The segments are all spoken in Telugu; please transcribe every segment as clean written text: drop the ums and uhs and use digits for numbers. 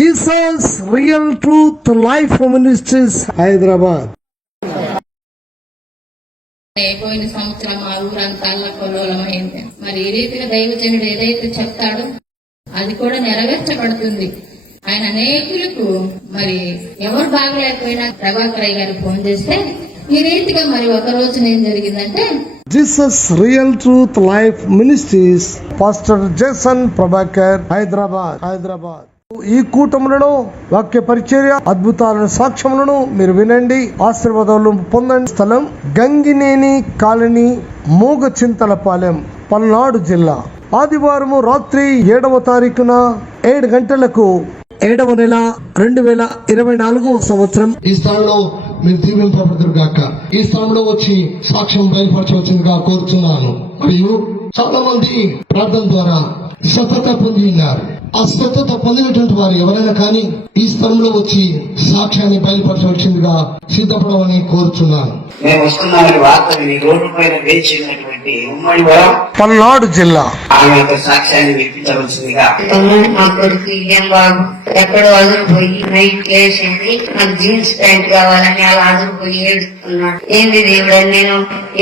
Jesus real truth life ministries Hyderabad. పోయిన సంవత్సరం మా ఊరంతా అల్లకొల్లోలమైంది. మరి ఈ రీతిగా దైవజనుడు ఏదైతే చెప్తాడో అది కూడా నెరవేర్చబడుతుంది. ఆయన అనేకులకు మరి ఎవరు బాగలేకపోయినా ప్రభాకరయ్య గారు ఫోన్ చేస్తే ఈ రీతిగా మరి ఒక రోజున ఏం జరిగిందంటే Jesus real truth life ministries pastor Jason Prabhakar Hyderabad. ఈ కూటములను వాక్య పరిచర్య అద్భుతాలను సాక్ష్యములను మీరు వినండి, ఆశీర్వాదాలు పొందండి. స్థలం గంగినేని కాలనీ, మూగచింతలపాలెం, పల్నాడు జిల్లా. ఆదివారము రాత్రి 7వ తారీఖున 7 గంటలకు 7వ నెల 2024 సంవత్సరం. ఈ స్థలంలో మీరు దీవింపబడుదురు గాక. ఈ స్థలంలో వచ్చి సాక్ష్యం బయలుపరచవలసిందిగా కోరుతున్నాను. మరియు చాలా మంది ప్రార్థన ద్వారా స్వస్థత పొంది ఉన్నారు. ఆ స్వస్థత పొందినటువంటి వారు ఎవరైనా కానీ ఈ స్థలంలో వచ్చి సాక్ష్యాన్ని బయలుపరచవలసిందిగా సిద్ధపడమని కోరుచున్నాను. మేము వస్తున్నామని వార్తని రోడ్డు పైన వేచినటువంటి ఉమ్మడి వరం పల్నాడు జిల్లా ఆమె సాక్ష్యాన్ని వినిపించవలసిందిగా. మా కొడుకు ఏం బాబు ఎక్కడో అదురుపోయి నైట్ లేచింది, నాకు జీన్స్ ప్యాంట్ కావాలని అలా అదురుపోయి ఏడుస్తున్నాడు. ఏంది దేవుడు నేను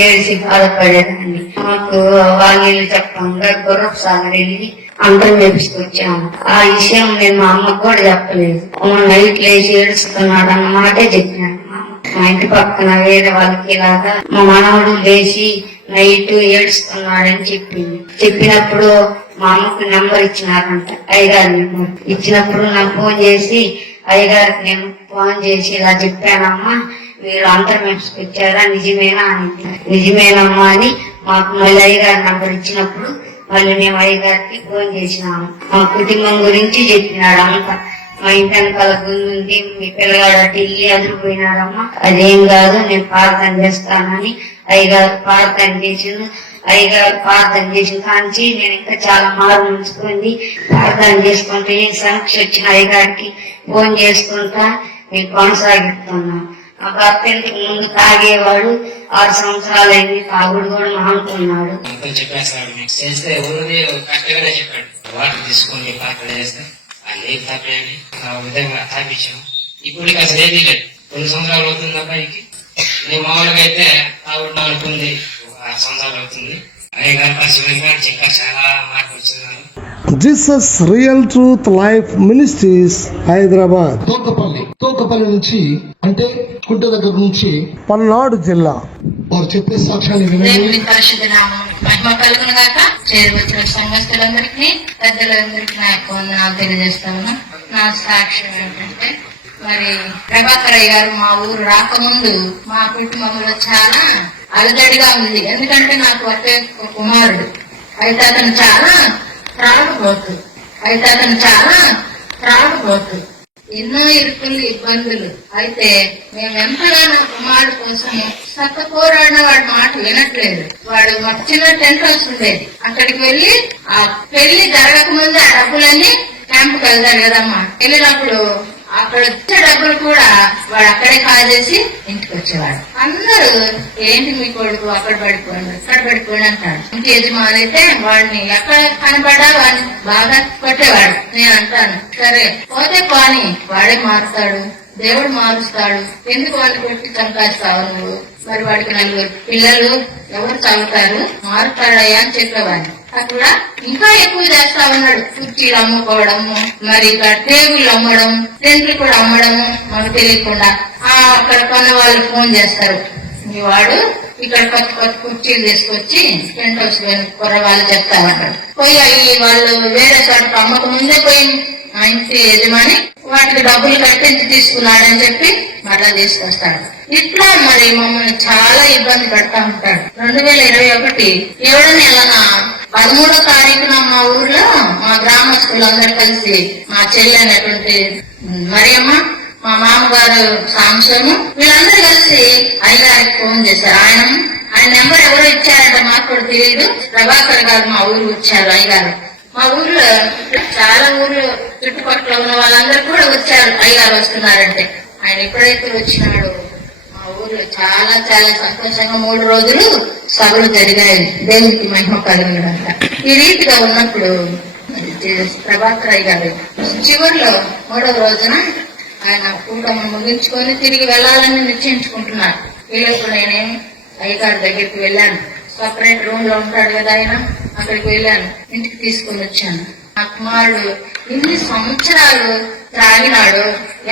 ఏడిసి బాధపడేదాన్ని. మాకు వాళ్ళు చెప్పకుండా గుర్రపు సాగర్ వెళ్ళి అందరం వేపించుకొచ్చాము. ఆ విషయం నేను మా అమ్మకు కూడా చెప్పలేదు. నైట్ లేచి ఏడుస్తున్నాడు అన్నమాటే చెప్పినాడు. మా ఇంటి పక్కన వేరే వాళ్ళకి ఇలాగా మా మనవడు లేచి నైట్ ఏడుస్తున్నాడని చెప్పినప్పుడు మా అమ్మకు నెంబర్ ఇచ్చినారంట, అయ్యగారి నెంబర్ ఇచ్చినప్పుడు నాకు ఫోన్ చేసి అయ్యగారికి నేను ఫోన్ చేసి ఇలా చెప్పానమ్మా, మీరు అందరం వేసుకొచ్చారా, నిజమేనా అని. నిజమేనమ్మా అని మాకు మళ్ళీ అయ్యగారి నెంబర్ ఇచ్చినప్పుడు మళ్ళీ మేము అయ్యగారికి ఫోన్ చేసినాము. మా కుటుంబం గురించి చెప్పినాడు అంతా. మా ఇంటి వెనకాల గుంది, మీ పిల్లగాడు అటు వెళ్ళి అదిరిపోయినాడమ్మా, అదేం కాదు నేను ప్రార్థన చేస్తానని అయ్యగారు ప్రార్థన చేసిండు. అయ్యగారు ప్రార్థన చేసిన కాంచి నేను ఇంకా చాలా మారు ఉంచుకుంది ప్రార్థన చేసుకుంటే సమక్ష వచ్చిన అయ్యగారికి ఫోన్ చేసుకుంటా నేను కొనసాగిస్తున్నాను. మా భర్త ఇంటికి ముందు తాగేవాడు, 6 సంవత్సరాలైంది, తాగుడు కూడా మానుకున్నాడు. చేస్తే ఊరిని కరెక్ట్గానే చెప్పాడు, వాటర్ తీసుకొని పాత్ర చేస్తే అన్నీ తాపేయండి ఆ విధంగా తాపించాము. ఇప్పుడు అసలు ఏది లేదు. 2 సంవత్సరాలు అవుతుంది అబ్బాయికి. నేను మామూలుగా అయితే తాగుడు అనుకుంది 6 సంవత్సరాలు అవుతుంది. అయ్యగారి పరిశీలన ఇంకా చాలా మార్పు వచ్చింది. Jesus real truth life ministries Hyderabad. Tokapalli నుంచి అంటే కుంట దగ్గర నుంచి పల్నాడు జిల్లా. వారు చెప్పే సాక్ష్యాన్ని వినండి. పరిశుద్ధ నామం మహిమ కలుగును గాక. చేరువచ్చిన సంఘస్థులందరికీ పెద్దలందరికీ నా యొక్క వందనాలు తెలియజేస్తాను. నా సాక్ష్యం ఏంటంటే మరి ప్రభాకరయ్య గారు మా ఊరు రాకముందు మా కుటుంబంలో చాలా అలజడిగా ఉంది. ఎందుకంటే నాకు ఒకే కుమారుడు. అయితే అతను చాలా త్రాగుబోతు. ఎన్నో ఇరుకులు ఇబ్బందులు. అయితే మేము ఎంతగా నా కుమారుడు కోసం సత్త పోరాడిన వాడి మాట వినట్లేదు. వాడు మాకు చిన్న టెంట్ హౌస్ ఉండేది, అక్కడికి వెళ్లి ఆ పెళ్లి జరగక ముందు ఆ డబ్బులన్నీ క్యాంపుకి వెళ్తారు కదమ్మా. వెళ్ళినప్పుడు అక్కడ వచ్చే డబ్బులు కూడా వాడు అక్కడే కాజేసి ఇంటికి వచ్చేవాడు. అందరూ ఏంటి మీ కొడుకు అక్కడ పడిపోయాడు ఇక్కడ పడిపోయాడు అంటాడు. ఇంటి యజమాని అయితే వాడిని ఎక్కడ కనపడా వాడిని బాగా కొట్టేవాడు. నేను అంటాను, సరే పోతే పోని, వాడే మారుస్తాడు, దేవుడు మారుస్తాడు, ఎందుకు వాడిని కొట్టి చంపేస్తావు నువ్వు? మరి వాడికి 4 పిల్లలు ఎవరు చదువుతారు, మారుతాడయ్యా అని చెప్పేవాడిని. అక్కడ ఇంకా ఎక్కువ చేస్తా ఉన్నాడు. కుర్చీలు అమ్ముకోవడము, మరి ఇక్కడ టేబుల్ అమ్మడం, టెంట్లు కూడా అమ్మడము మనకు తెలియకుండా. అక్కడ కొన్న వాళ్ళు ఫోన్ చేస్తారు, మీ వాడు ఇక్కడ కొత్త కుర్చీలు తీసుకొచ్చి టెంట్ హౌస్ వాళ్ళు చెప్తా ఉంటాడు. పోయి అవి వాళ్ళు వేరే చోట అమ్మక ముందే పోయి మా ఇంటి యజమాని వాటికి డబ్బులు కట్టించి తీసుకున్నాడని చెప్పి మళ్ళా తీసుకొస్తాడు. ఇట్లా మరి మమ్మల్ని చాలా ఇబ్బంది పెడతా ఉంటాడు. 2021 7వ నెల 13వ తారీఖున మా ఊర్లో మా గ్రామస్తులందరూ కలిసి మా చెల్లి అనేటువంటి మరియమ్మ, మా మామగారు సాంసోను, వీళ్ళందరూ కలిసి అయ్యగారికి ఫోన్ చేశారు. ఆయన నెంబర్ ఎవరో ఇచ్చారంటే మాకు కూడా తెలియదు. ప్రభాకర్ గారు మా ఊరు వచ్చారు. అయ్యగారు మా ఊర్లో చాలా ఊర్లు చుట్టుపక్కల ఉన్న వాళ్ళందరూ కూడా వచ్చారు. అయ్యగారు వస్తున్నారంటే ఆయన ఎప్పుడైతే వచ్చినాడు మా ఊర్లో చాలా చాలా సంతోషంగా 3 రోజులు సభలు జరిగాయి. దేవునికి మహిమ కలుగునంట. ఈ రీతిగా ఉన్నప్పుడు ప్రభాకర్ అయ్య గారు చివరిలో 3వ రోజున ఆయన కూటమి ముగించుకొని తిరిగి వెళ్లాలని నిశ్చయించుకుంటున్నారు. ఈలోపు నేనేమి అయ్యగారి దగ్గరికి వెళ్ళాను. సపరేట్ రూమ్ లో ఉంటాడు కదా ఆయన, అక్కడికి వెళ్ళాను. ఇంటికి తీసుకుని వచ్చాను. నా కుమారుడు ఇన్ని సంవత్సరాలు త్రాగినాడు,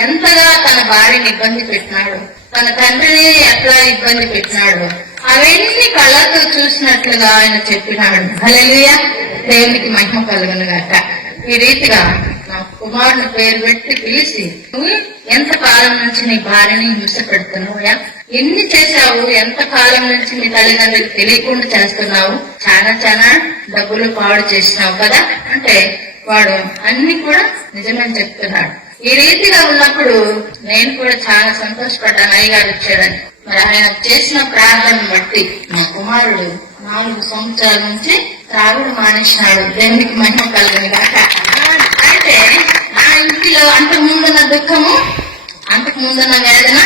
ఎంతగా తన భార్యని ఇబ్బంది పెట్టినాడు, తన తండ్రిని ఎట్లా ఇబ్బంది పెట్టినాడు, అవన్నీ కళ్ళతో చూసినట్లుగా ఆయన చెప్పినాడు. హల్లెలూయా, దేవునికి మహిమ కలుగును గాక. ఈ రీతిగా నా కుమారుని పేరు పెట్టి పిలిచి, నువ్వు ఎంత కాలం నుంచి నీ భార్యని హింస పెడుతున్నావు, ఎన్ని చేశావు, ఎంత కాలం నుంచి నీ తల్లిదండ్రులకు తెలియకుండా చేస్తున్నావు, చాలా డబ్బులు పాడు చేసినావు కదా అంటే వాడు అన్ని కూడా నిజమని చెప్తున్నాడు. ఈ రీతిగా ఉన్నప్పుడు నేను కూడా చాలా సంతోషపడ్డాను అయ్యగారు వచ్చాడని. మరి ఆయన చేసిన ప్రార్థన బట్టి నా కుమారుడు 4 సంవత్సరాల నుంచి త్రాగుడు మానేసినాడు. దేవునికి మహిమ కలుగును గాక. అయితే నా ఇంటిలో అంతకు ముందున్న దుఃఖము, అంతకు ముందున్న వేదన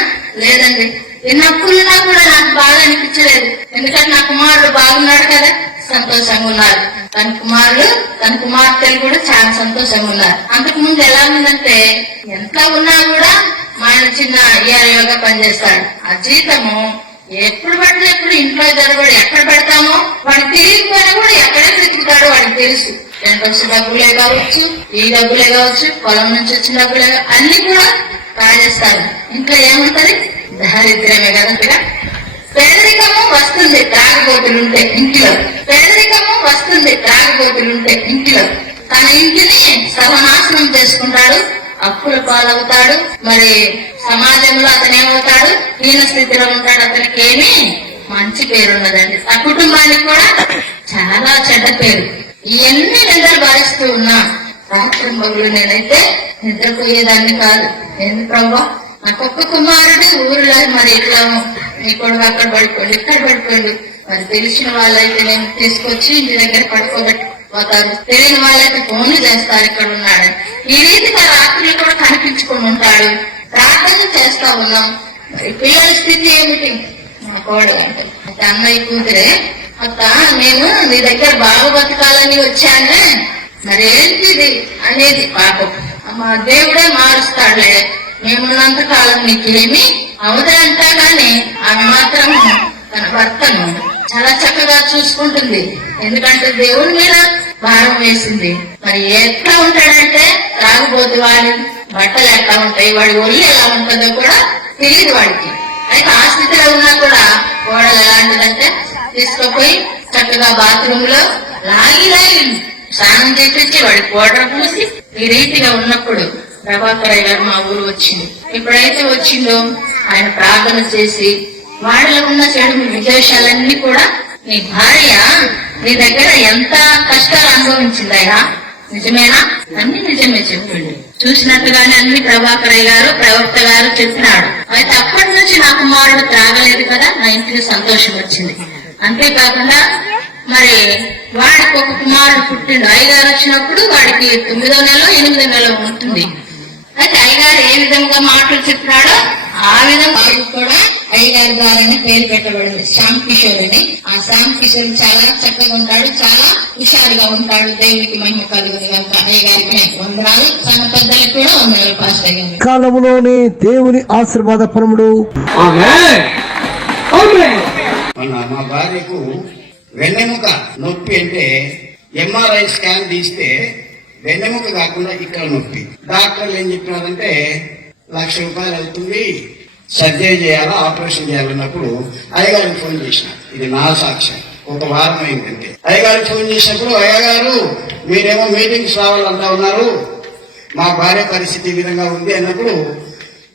లేదండి. ఎన్ని అప్పులున్నా కూడా నాకు బాగా అనిపించలేదు. ఎందుకంటే నా కుమారుడు బాగున్నాడు కదా, సంతోషంగా ఉన్నారు. తన కుమార్తెలు కూడా చాలా సంతోషంగా ఉన్నారు. అంతకు ముందు ఎలా ఉందంటే ఎంత ఉన్నా కూడా మా ఆయన చిన్న యోగా పనిచేస్తాడు. ఆ జీతము ఎప్పుడు పడితే ఎప్పుడు ఇంట్లో జరగడు, ఎక్కడ పెడతామో వాడికి తెలియకపోయినా కూడా ఎక్కడే వెతుకుతాడో వాడికి తెలుసు. రెండొచ్చిన డబ్బులే కావచ్చు, ఈ డబ్బులే కావచ్చు, పొలం నుంచి వచ్చిన డబ్బులే అన్ని కూడా కాజేస్తారు. ఇంట్లో ఏముంటది, దారిద్ర్యమే కదా. పేదరికము వస్తుంది త్రాగుబోతులుంటే ఇంట్లో, పేదరికము వస్తుంది త్రాగుబోతులుంటే ఇంట్లో. తన ఇంటిని సర్వనాశనం చేసుకుంటాడు, అప్పుల పాలవుతాడు. మరి సమాజంలో అతను ఏమవుతాడు, హీన స్థితిలో ఉంటాడు. అతనికి ఏమీ మంచి పేరు ఉన్నదండి. ఆ కుటుంబానికి కూడా చాలా చెడ్డ పేరు. ఇవన్నీ నిద్ర భరిస్తూ ఉన్నా రాత్రి మగులు నేనైతే నిద్రపోయేదాన్ని కాదు. ఎందుకు ప్రభా, నాకొక్క కుమారుడు ఊరిలో మరి ఇట్లా నీ కొడుకు అక్కడ పడిపోయింది, ఇక్కడ పడిపోయింది. మరి తెలిసిన వాళ్ళైతే నేను తీసుకొచ్చి ఇంటి దగ్గర పడుకోబెట్టిపోతారు, తెలియని వాళ్ళైతే ఫోన్లు చేస్తారు ఇక్కడ ఉన్నాడు. ఈ రీతిగా రాత్రులు కూడా కనిపించుకుని ఉంటాడు. ప్రార్థన చేస్తా ఉన్నాం. మరి పిల్లల స్థితి ఏమిటి? మా కోడలు అంటే అన్నయ్య కూతురే, అక్క నేను నీ దగ్గర బాగా బతకాలని వచ్చానే, మరి ఏంటిది అనేది పాపం. మా దేవుడే మారుస్తాడులే, మేమున్నంత కాలం నీకేమి అవదంటా గాని ఆమె మాత్రం తన భర్తను చాలా చక్కగా చూసుకుంటుంది. ఎందుకంటే దేవుని మీద భారం వేసింది. మరి ఎట్లా ఉంటాడంటే తాగుబోతు, వాడి బట్టలు ఎట్లా ఉంటాయి, వాడి ఒళ్ళు ఎలా ఉంటుందో కూడా తెలియదు వాడికి. అయితే ఆ స్థితిలో ఉన్నా కూడా కోడలు ఎలాంటిదంటే తీసుకుపోయి చక్కగా బాత్రూమ్ లో లాగి స్నానం చేపించి వాడి పౌడర్ పూసి ఈ రీతిగా ఉన్నప్పుడు ప్రభాకర్ గారు మా ఊరు వచ్చింది. ఎప్పుడైతే వచ్చిందో ఆయన ప్రార్థన చేసి వాడిలో ఉన్న చెడు విశేషాలన్నీ కూడా, నీ భార్య నీ దగ్గర ఎంత కష్టాలు అనుభవించిందయ్యా, నిజమేనా? అన్ని నిజమే చెప్పిండు. చూసినట్టుగానే అన్ని ప్రభాకర్ గారు ప్రవక్త గారు చెప్పినాడు. అయితే అప్పటి నుంచి నా కుమారుడు త్రాగలేదు కదా, నా ఇంటికి సంతోషం వచ్చింది. అంతేకాకుండా మరి వాడికి ఒక కుమారుడు పుట్టిండు. అయ్యగారు వచ్చినప్పుడు వాడికి 9వ నెల 8వ నెల ఉంటుంది. అయితే అయ్యగారు ఏ విధంగా మాటలు చెప్పినాడో ఆ విధంగా కూడా అయ్యగారి ద్వారానే పేరు పెట్టబడింది, శ్యామ్ కిషోర్ అని. ఆ శ్యామ్ కిషోర్ చాలా చక్కగా ఉంటాడు, చాలా హుషారుగా ఉంటాడు. దేవునికి మహిమ కలుగును గాక. అయ్యగారికి వందనాలు, తన పెద్దలకు కూడా వందనాలు. పాస్టర్ గారు కాలంలోని దేవుని ఆశీర్వాద పరముడు. మా భార్యకు వెన్నెముక నొప్పి అంటే ఎంఆర్ఐ స్కాన్ తీస్తే వెన్నెముక కాకుండా ఇక్కడ నొప్పి. డాక్టర్లు ఏం చెప్పినారంటే ₹1,00,000 అవుతుంది, సర్జరీ చేయాలా, ఆపరేషన్ చేయాలన్నప్పుడు అయ్యగారికి ఫోన్ చేసిన. ఇది నా సాక్ష్యం. ఒక వారం అయిందంటే అయ్యగారికి ఫోన్ చేసినప్పుడు, అయ్యగారు మీరేమో మీటింగ్స్ రావాలంటా ఉన్నారు, మా భార్య పరిస్థితి ఈ విధంగా ఉంది అన్నప్పుడు,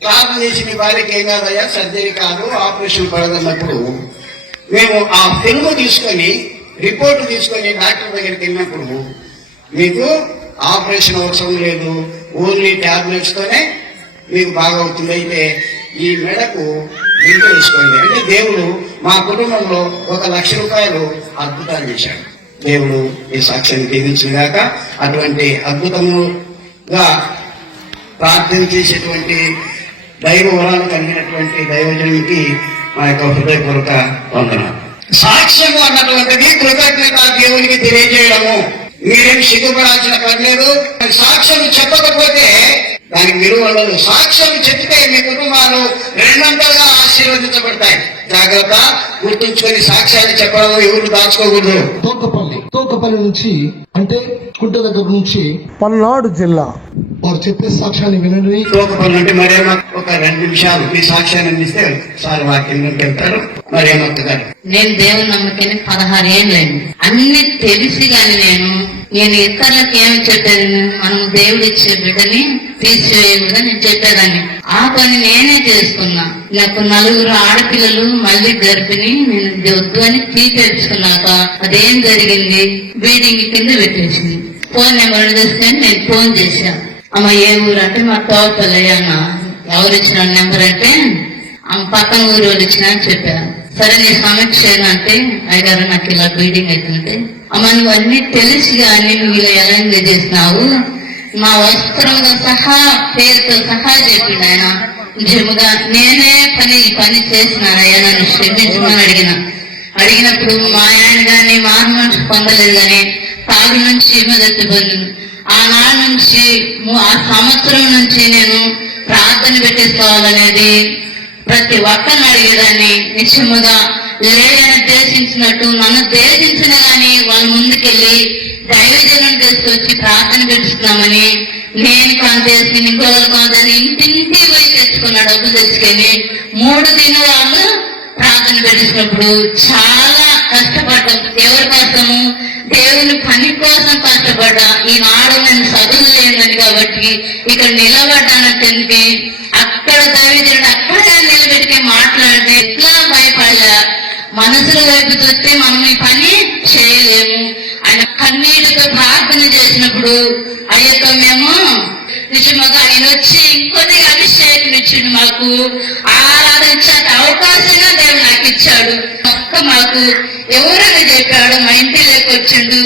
ప్రార్థన చేసి మీ భార్యకి ఏం కాదయ్యా, సర్జరీ కాదు, ఆపరేషన్ పడదన్నప్పుడు మేము ఆ ఫిల్మ్ తీసుకొని రిపోర్ట్ తీసుకొని డాక్టర్ దగ్గరికి వెళ్ళినప్పుడు, మీకు ఆపరేషన్ అవసరం లేదు, ఓన్లీ టాబ్లెట్స్ తోనే మీకు బాగవుతుంది, అయితే ఈ మెడకు గింజ తీసుకోండి అంటే దేవుడు మా కుటుంబంలో ₹1,00,000 అద్భుతాలు చేశాడు. దేవుడు ఈ సాక్ష్యాన్ని దీవించినగాక. అటువంటి అద్భుతముగా ప్రార్థన చేసేటువంటి దైవ వరాలు కలిగినటువంటి దైవజనునికి మా యొక్క హృదయపూర్వక వందనాలు. సాక్ష్యము అన్నటువంటిది కృతజ్ఞత దేవునికి తెలియజేయడము. మీరేం సిగ్గుపడాల్సిన పని లేదు. సాక్ష్యం చెప్పకపోతే దానికి విలువ ఉండదు. సాక్ష్యం చెప్తే మీ కుటుంబాలు రెండంతలుగా ఆశీర్వదించబడతాయి. జాగ్రత్త, గుర్తుంచుకొని సాక్ష్యాన్ని చెప్పడం ఎవరు దాచుకోకూడదు. తోకపల్లి నుంచి అంటే గుడ్డ దగ్గర నుంచి పల్నాడు జిల్లా వారు చెప్పే సాక్ష్యాన్ని వినండి. తోకపల్లి అంటే మరేమో ఒక 2 నిమిషాలు మీ సాక్ష్యాన్ని అందిస్తే సార్ వాక్యం వెళ్తారు. మరేమక్క గారు, నేను దేవుని నమ్మకాన్ని 16 ఏళ్ళండి. అన్ని తెలిసి గాని నేను ఇతరులకు ఏమి చెప్పాను, మనం దేవుడు ఇచ్చే బిడ్డని తీసివేయకుండా నేను చెప్పేదాన్ని. ఆ పని నేనే చేసుకున్నా. నాకు 4 ఆడపిల్లలు, మళ్ళీ గర్భిణి. నేను వద్దు అని తీసేసుకున్నాక అదేం జరిగింది, బీడింగ్ కింద పెట్టేసింది. ఫోన్ నెంబర్ తీసుకొని నేను ఫోన్ చేశాను. అమ్మ ఏ ఊరు అంటే మా తోపల్లయ్యాన్న. ఎవరు ఇచ్చిన నెంబర్ అంటే ఆమె పక్కన ఊరు వాళ్ళు ఇచ్చిన అని చెప్పాను. సరే నీ సమీక్ష అంటే, అయ్యగారు నాకు ఇలా బీడింగ్ అవుతుంటే, అమ్మ నువ్వు అన్ని తెలిసి కానీ నువ్వు ఇలా ఎలా చేసినావు, మా వస్త్రంతో సహా పేరుతో సహా చెప్పిండు ఆయన. నిజముగా నేనే ఈ పని చేసినానయ్యా, నన్ను క్షమించమని అడిగినప్పుడు మా ఆయన గాని మారు మనిషి పొందలేదు గాని తాగు నుంచి మొదటి పొందింది. ఆనాడు నుంచి ఆ సంవత్సరం నుంచి నేను ప్రార్థన పెట్టేసుకోవాలనేది ప్రతి ఒక్కరిని అడిగేదాన్ని. నిశ్చయముగా లేదని దేశించినట్టు నన్ను దేశించిన గాని వాళ్ళ ముందుకెళ్లి దైవజనం తీసుకొచ్చి ప్రార్థన పెట్టుకున్నామని నేను కాంతేసి ఇంకోళ్ళు కాదని ఇంటింటి పోయి తెచ్చుకున్నా. డబ్బులు తెచ్చుకొని 3 దినాలు ప్రార్థన పెట్టినప్పుడు చాలా కష్టపడ్డాం. ఎవరి కోసము? దేవుని పని కోసం కష్టపడ్డా. ఈనాడు నేను చదువు లేదని కాబట్టి ఇక్కడ నిలబడ్డానంటే అక్కడ దైవజనుడు అక్కడే నిలబెట్టి మాట్లాడితే ఎట్లా భయపడలే. మనసుల వైపు చూస్తే మనం ఈ పని చేయలేము. ఆయన కన్నీటితో ప్రార్థన చేసినప్పుడు అయ్యక్క మేము నిజంగా ఆయన వచ్చి ఇంకొద్దిగా అభిషేకం ఇచ్చిండు. మాకు ఆరాధించే అవకాశంగా దేవుడు నాకు ఇచ్చాడు. మాకు ఎవరైనా చెప్పాడు, మా ఇంటిలోకి వచ్చిండు.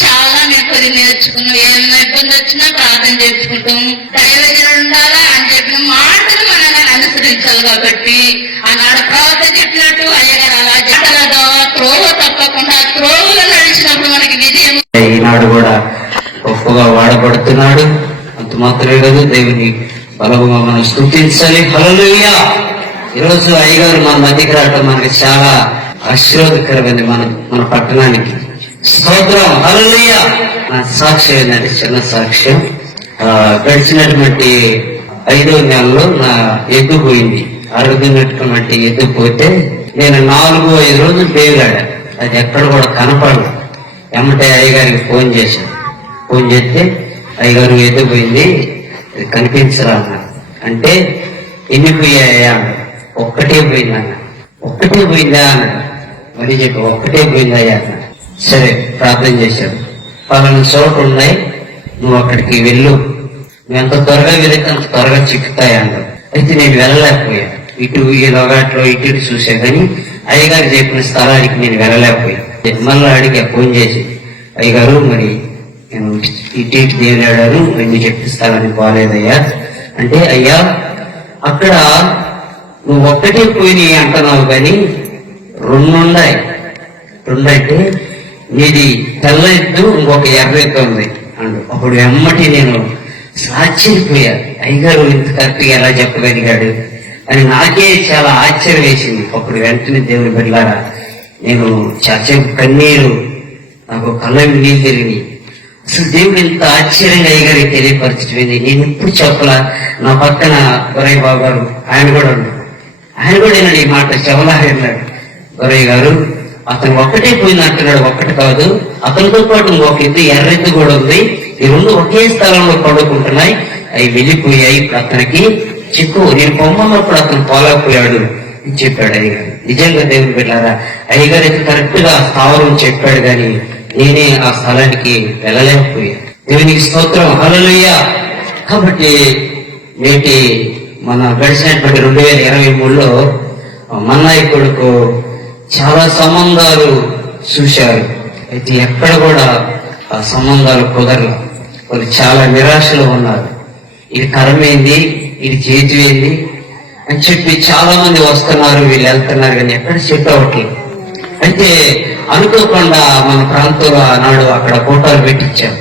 చాలా మేము కొద్ది నేర్చుకున్నాం. ఏమైనా ఇబ్బంది వచ్చినా ప్రార్థన చేసుకుంటాం. దైవజనుడు ఉండాలా అని చెప్పిన మాటలు మనం అనుసరించాలి. కాబట్టి ఆనాడు ప్రార్థన చెప్పినట్టు అయ్యగారు అలా జడలదో త్రోవ తప్పకుండా త్రోవలో నడిచినప్పుడు మనకి విజయం. ఈనాడు కూడా గొప్పగా వాడబడుతున్నాడు. అంత మాత్రమే కాదు, దేవుని బలముగా మనం స్తుతించాలి. హల్లెలూయా. ఈరోజు అయ్యగారు మన మధ్యకి రావటం మనకి చాలా ఆశీర్వాదకరమైంది మన పట్టణానికి. స్తోత్రం. హల్లెలూయా. నా సాక్ష్యం ఏంటంటే చిన్న సాక్ష్యం. గడిచినటువంటి 5వ నెలలో నా ఎద్దు పోయింది. అరుగుతున్నటువంటి ఎద్దు పోతే నేను 4-5 రోజులు బేగాడా. అది ఎక్కడ కూడా కనపడదు. ఎమ్మటే అయ్యగారికి ఫోన్ చేశాను. ఫోన్ చేస్తే అయ్యగారు ఎద్దు పోయింది, అది కనిపించరా అన్నారు. అంటే ఎన్ని పోయాయా అన్నాడు. ఒక్కటే పోయింది అన్న. ఒక్కటే పోయిందా అన్నాడు. మరి చెప్పి ఒక్కటే పోయిందయ్యా అన్నాడు. సరే ప్రార్థన చేశాడు. పలానా చోటు ఉన్నాయి, నువ్వు అక్కడికి వెళ్ళు, నువ్వు ఎంత త్వరగా వెళితే అంత త్వరగా చిక్కుతాయి అన్నాడు. అయితే నేను వెళ్ళలేకపోయా. ఇటు ఈ లొగాట్లో ఇటు చూసా కానీ అయ్యగారు చెప్పిన స్థలానికి నేను వెళ్ళలేకపోయా. మళ్ళీ అడిగా ఫోన్ చేసి, అయ్యగారు మరి నేను ఇటు దేవుని ఆడారు, నేను చెప్పిన స్థలానికి పోలేదయ్యా అంటే, అయ్యా అక్కడ నువ్వు ఒక్కటే పోయి అంటున్నావు కానీ 2 ఉన్నాయి. 2 అంటే నీది తెల్ల ఎత్తు, ఇంకొక ఎర్ర ఎత్తు ఉంది అండు. అప్పుడు ఎమ్మటి నేను ఆశ్చర్యపోయా. అయ్యగారు ఇంత కరెక్ట్గా ఎలా చెప్పగలిగాడు అని నాకే చాలా ఆశ్చర్యం వేసింది. అప్పుడు వెంటనే దేవుని బిడ్డలారా, నేను చర్చ కన్నీరు, నాకు కళ్ళ నీళ్ళు తిరిగి, అసలు దేవుడు ఇంత ఆశ్చర్యంగా అయ్యగారికి తెలియపరచడమైంది. నేను ఎప్పుడు చెప్పలా. నా పక్కన గొరయ్య బాబు గారు, ఆయన కూడా ఉన్నాడు. ఆయన కూడా ఏనాడు ఈ మాట చెప్పలాగా అన్నాడు. గొరయ్య గారు, అతను ఒక్కటే పోయింది అంటున్నాడు. ఒక్కటి కాదు, అతనితో పాటు ఇంకొక ఎద్దు, ఎర్రెద్దు కూడా ఉంది. ఈ 2 ఒకే స్థలంలో పడుకుంటున్నాయి. అవి వెళ్ళిపోయాయి. ఇప్పుడు అతనికి చిక్కు, నేను పొమ్మన్నప్పుడు అతను పోలేకపోయాడు అని చెప్పాడు అయ్యగారు. నిజంగా దేవుని బిడ్డారా, అయ్యగారు అయితే కరెక్ట్ గా స్థావరం చెప్పాడు కానీ నేనే ఆ స్థలానికి వెళ్ళలేకపోయా. దేవునికి స్తోత్రం. హల్లెలూయా. కాబట్టి నేటి మన గడిచినటువంటి 2023లో మన్నాయి కొడుకు చాలా సంబంధాలు చూశారు. అయితే ఎక్కడ కూడా ఆ సంబంధాలు కుదరలు. వాళ్ళు చాలా నిరాశలో ఉన్నారు. ఇది కరమేంది, ఇది చేతివేంది అని చెప్పి చాలా మంది వస్తున్నారు, వీళ్ళు వెళ్తున్నారు కానీ ఎక్కడ సెట్ అవ్వట్లేదు. అయితే అనుకోకుండా మన ప్రాంతంలో ఆనాడు అక్కడ ఫోటోలు పెట్టించాం.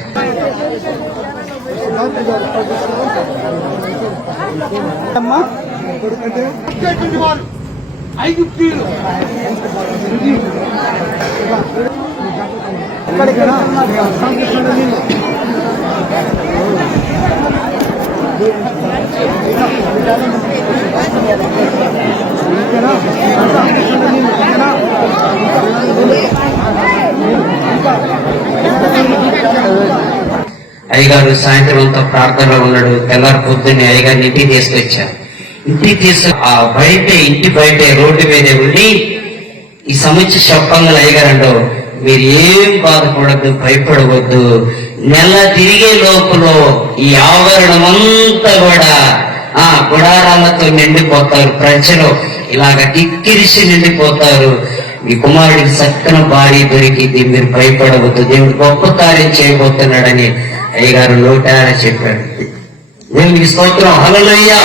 అయ్యగారు సాయంత్రం అంతా ప్రార్థనలో ఉన్నాడు. తెల్లారి పొద్దున్నే అయ్యగారిని ఇంటికి తీసుకొచ్చారు. ఇంటికి ఇంటి బయట రోడ్డు మీద ఉండి ఈ సమస్య చెప్పంగా అయ్యగారు అంటావు, మీరు ఏం బాధపడద్దు, భయపడవద్దు, నెల తిరిగే లోపల ఈ ఆవరణం అంతా కూడా గుడారాలతో నిండిపోతారు, ప్రజలు ఇలాగ కిక్కిరిసి నిండిపోతారు, మీ కుమారుడికి చక్కని భార్య దొరికింది, మీరు భయపడవద్దు, దేవుడు గొప్ప కార్యం చేయబోతున్నాడని అయ్యగారు నోటారా చెప్పాడు. దేవునికి స్తోత్రం, హల్లెలూయా.